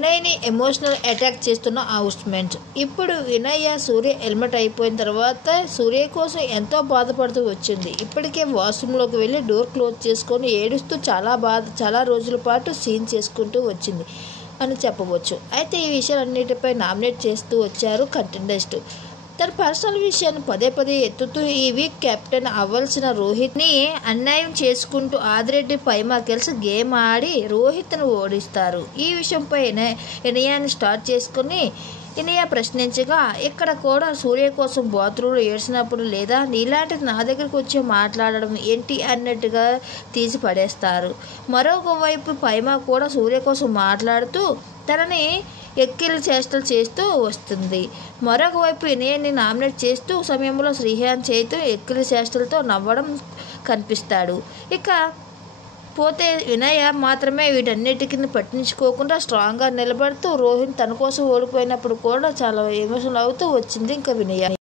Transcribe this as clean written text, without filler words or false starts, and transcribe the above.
వినయ్ని emotional attack చేస్తున్న housemate. ఇప్పుడు వినయ్ సూర్య helmet అయిపోయిన తర్వాత సూర్య కోసం ఎంతో బాధపడుతూ వచ్చింది. ఇప్పటికే వాష్రూమ్లోకి వెళ్ళి డోర్ క్లోజ్ చేసుకొని ఏడుస్తూ చాలా రోజుల పాటు సీన్ చేసుకుంటూ వచ్చింది అని చెప్పవచ్చు. అయితే ఈ విషయాలన్నిటిపై నామినేట్ చేస్తూ వచ్చారు కంటెస్టెంట్స్. తన పర్సనల్ విషయాన్ని పదే ఎత్తుతూ ఈ వీక్ కెప్టెన్ అవ్వాల్సిన రోహిత్ని అన్యాయం చేసుకుంటూ ఆదిరెడ్డి పైమా కలిసి గేమ్ ఆడి రోహిత్ను ఓడిస్తారు. ఈ విషయంపై వినయాన్ని స్టార్ట్ చేసుకుని వినయ ప్రశ్నించగా, ఇక్కడ కూడా సూర్య కోసం బాత్రూంలో ఏడ్చినప్పుడు లేదా నీలాంటిది నా దగ్గరకు వచ్చి మాట్లాడడం ఏంటి అన్నట్టుగా తీసి పడేస్తారు. మరొక వైపు పైమా కూడా సూర్య కోసం మాట్లాడుతూ తనని ఎక్కిళ్ళు చేష్టలు చేస్తూ వస్తుంది. మరొక వైపు వినయాన్ని నామినేట్ చేస్తూ సమయంలో శ్రీహాన్ చేతూ ఎక్కిళ్ళు చేష్టలతో నవ్వడం కనిపిస్తాడు. ఇక పోతే వినయ మాత్రమే వీటన్నిటికీ పట్టించుకోకుండా స్ట్రాంగ్గా నిలబడుతూ రోహిత్ తన కోసం ఓడిపోయినప్పుడు కూడా చాలా ఎమోషనల్ అవుతూ వచ్చింది. ఇంకా వినయ